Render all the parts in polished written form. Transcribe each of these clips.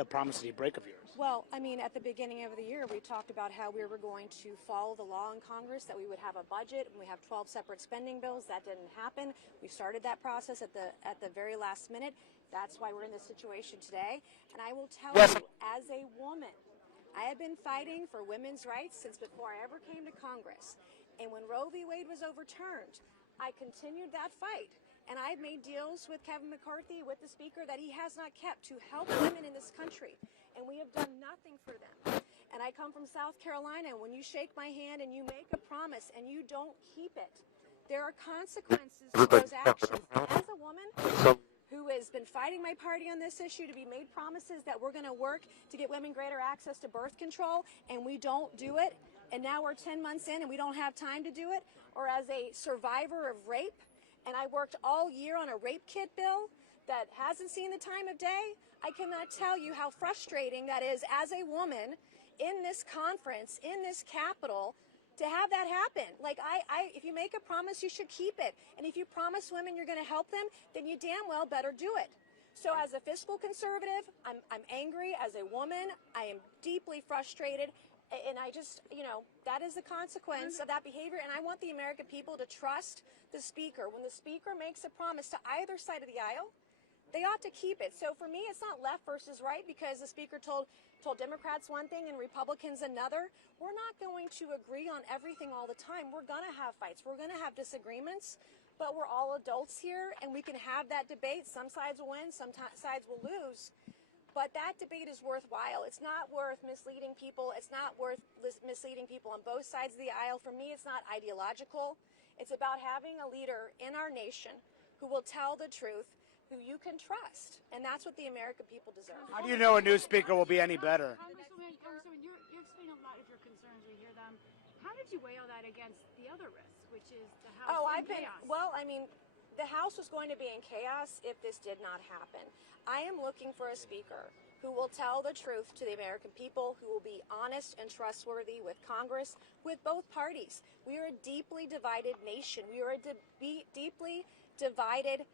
a promise did he break of yours? Well, I mean, at the beginning of the year, we talked about how we were going to follow the law in Congress, that we would have a budget, and we have 12 separate spending bills. That didn't happen. We started that process at the very last minute. That's why we're in this situation today. And I will tell you, as a woman, I have been fighting for women's rights since before I ever came to Congress. And when Roe v. Wade was overturned, I continued that fight. And I've made deals with Kevin McCarthy, with the Speaker, that he has not kept to help women in this country. And we have done nothing for them. And I come from South Carolina, and when you shake my hand and you make a promise and you don't keep it, there are consequences to those actions. As a woman who has been fighting my party on this issue, to be made promises that we're going to work to get women greater access to birth control, and we don't do it, and now we're 10 months in and we don't have time to do it, or as a survivor of rape, and I worked all year on a rape kit bill that hasn't seen the time of day, I cannot tell you how frustrating that is as a woman in this conference, in this Capitol, to have that happen. Like, if you make a promise, you should keep it. And if you promise women you're going to help them, then you damn well better do it. So as a fiscal conservative, I'm angry. As a woman, I am deeply frustrated. And I just, that is the consequence of that behavior. And I want the American people to trust the Speaker. When the Speaker makes a promise to either side of the aisle, they ought to keep it. So for me, it's not left versus right because the Speaker told Democrats one thing and Republicans another. We're not going to agree on everything all the time. We're going to have fights. We're going to have disagreements. But we're all adults here, and we can have that debate. Some sides will win, some sides will lose. But that debate is worthwhile. It's not worth misleading people. It's not worth misleading people on both sides of the aisle. For me, it's not ideological. It's about having a leader in our nation who will tell the truth, who you can trust. And that's what the American people deserve. How do you know a new speaker will be any better? Congresswoman, you explain a lot of your concerns. We hear them. How did you weigh all that against the other risk, which is the House chaos? The House was going to be in chaos if this did not happen. I am looking for a speaker who will tell the truth to the American people, who will be honest and trustworthy with Congress, with both parties. We are a deeply divided nation. We are a deeply divided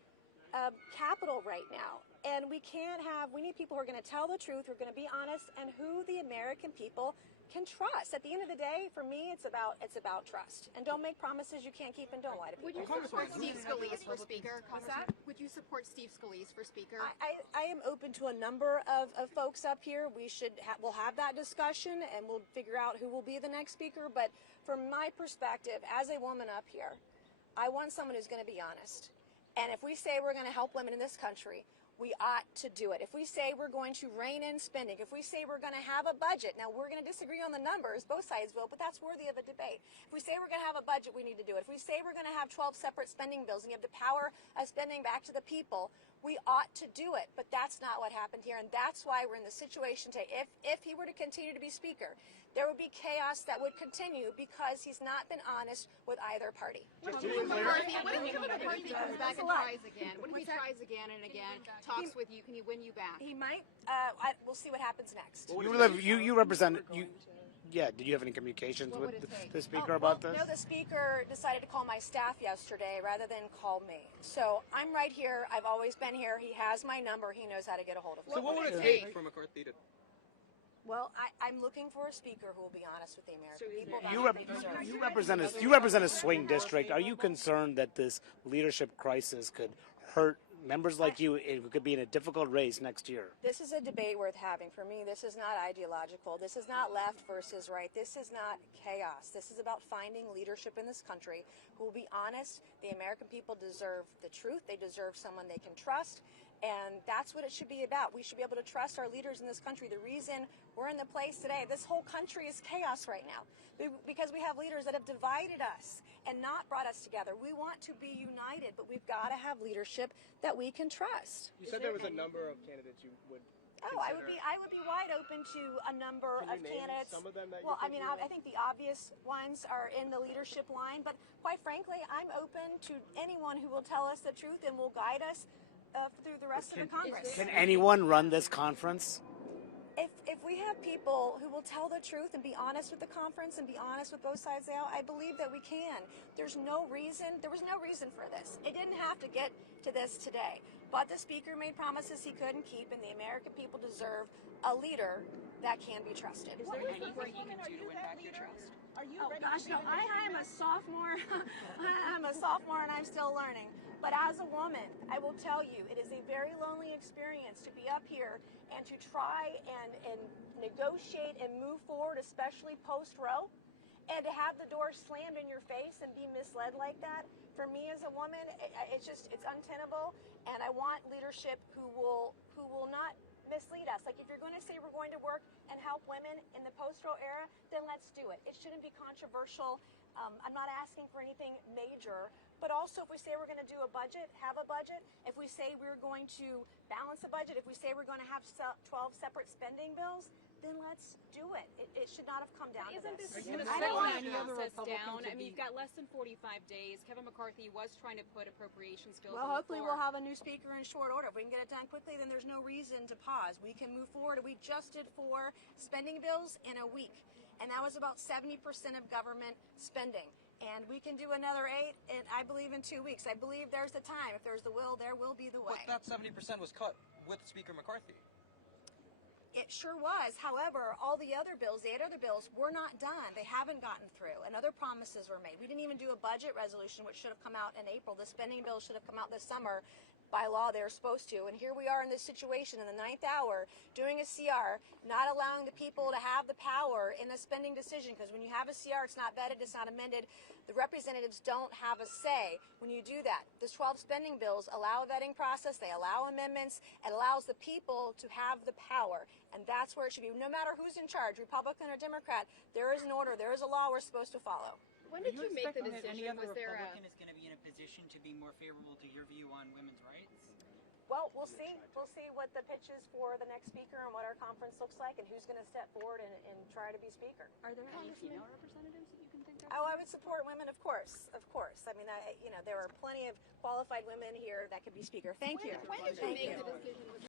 capital right now. And we need people who are going to tell the truth, who are going to be honest, and who the American people can trust. At the end of the day, for me, it's about trust. And don't make promises you can't keep, and don't lie to people. Would you support Steve Scalise for Speaker? What's that? Would you support Steve Scalise for Speaker? I am open to a number of folks up here. We'll have that discussion, and we'll figure out who will be the next speaker. But from my perspective, as a woman up here, I want someone who's going to be honest. And if we say we're going to help women in this country, we ought to do it. If we say we're going to rein in spending, if we say we're going to have a budget, now we're going to disagree on the numbers, both sides will, but that's worthy of a debate. If we say we're going to have a budget, we need to do it. If we say we're going to have 12 separate spending bills and you have the power of spending back to the people, we ought to do it. But that's not what happened here, and that's why we're in the situation today. If he were to continue to be Speaker, there would be chaos that would continue because he's not been honest with either party. What if McCarthy comes back and tries again? What if he tries again and again, talks with you? Can he win you back? He might. We'll see what happens next. You represent you. Yeah. Did you have any communications with the Speaker about this? No, the Speaker decided to call my staff yesterday rather than call me. So I'm right here. I've always been here. He has my number. He knows how to get a hold of me. So what would it take for McCarthy to? Well, I'm looking for a speaker who will be honest with the American people. You represent a swing district. Are you concerned that this leadership crisis could hurt members like you? It could be in a difficult race next year. This is a debate worth having. For me, this is not ideological. This is not left versus right. This is not chaos. This is about finding leadership in this country who will be honest. The American people deserve the truth. They deserve someone they can trust. And that's what it should be about. We should be able to trust our leaders in this country. The reason we're in the place today, this whole country is chaos right now because we have leaders that have divided us and not brought us together. We want to be united, but we've got to have leadership that we can trust. You said there was a number of candidates you would consider. I would be wide open to a number of candidates. Some of them that I think the obvious ones are in the leadership line, but quite frankly, I'm open to anyone who will tell us the truth and will guide us through the rest of the Congress. Can anyone run this conference? If we have people who will tell the truth and be honest with the conference and be honest with both sides of the aisle, I believe that we can. There was no reason for this. It didn't have to get to this today. But the Speaker made promises he couldn't keep, and the American people deserve a leader that can be trusted. Is there anything you can do to win back your trust? Are you ready? Gosh, no, I am a sophomore. I'm a sophomore and I'm still learning. But as a woman, I will tell you, it is a very lonely experience to be up here and to try and negotiate and move forward, especially post-Roe, and to have the door slammed in your face and be misled like that. For me as a woman, it's untenable, and I want leadership who will not mislead us. Like, if you're going to say we're going to work and help women in the post-Roe era, then let's do it. It shouldn't be controversial. I'm not asking for anything major, but also if we say we're going to do a budget, have a budget. If we say we're going to balance a budget, if we say we're going to have 12 separate spending bills, then let's do it. It should not have come down to this. Isn't this slowing the process down? I mean, you've got less than 45 days. Kevin McCarthy was trying to put appropriations bills Well, on the hopefully floor. we'll have a new speaker in short order. If we can get it done quickly, then there's no reason to pause. We can move forward. We just did 4 spending bills in a week, and that was about 70% of government spending. And we can do another 8, and I believe in 2 weeks. I believe there's the time. If there's the will, there will be the way. But that 70% was cut with Speaker McCarthy. It sure was. However, all the other bills, the 8 other bills, were not done. They haven't gotten through, and other promises were made. We didn't even do a budget resolution, which should have come out in April. The spending bill should have come out this summer. By law, they're supposed to. And here we are in this situation in the 9th hour, doing a CR, not allowing the people to have the power in a spending decision, because when you have a CR, it's not vetted, it's not amended. The representatives don't have a say when you do that. The 12 spending bills allow a vetting process, they allow amendments, it allows the people to have the power. And that's where it should be. No matter who's in charge, Republican or Democrat, there is an order, there is a law we're supposed to follow. When did you make the decision? Any other Was there Republican is going to be in a position to be more favorable to your view on women's rights? Well, we'll see. We'll see what the pitch is for the next speaker and what our conference looks like and who's going to step forward and try to be speaker. Are there any female representatives that you can think of? Oh, I would support women, of course. Of course. I mean, there are plenty of qualified women here that could be speaker. Thank you. When did you make the decision?